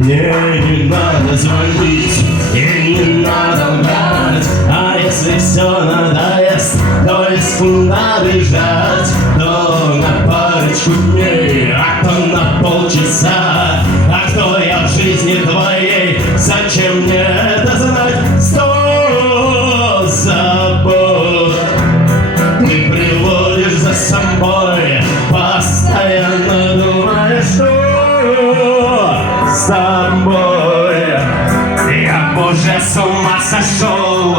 Мне не надо звонить и не надо врать. А если все надоест, то если надо бежать, то на парочку дней, а то на полчаса. А кто я в жизни твоей? Зачем мне это знать? Сто забот ты приводишь за собой, постоянно думая, что с тобой я б уже с ума сошел.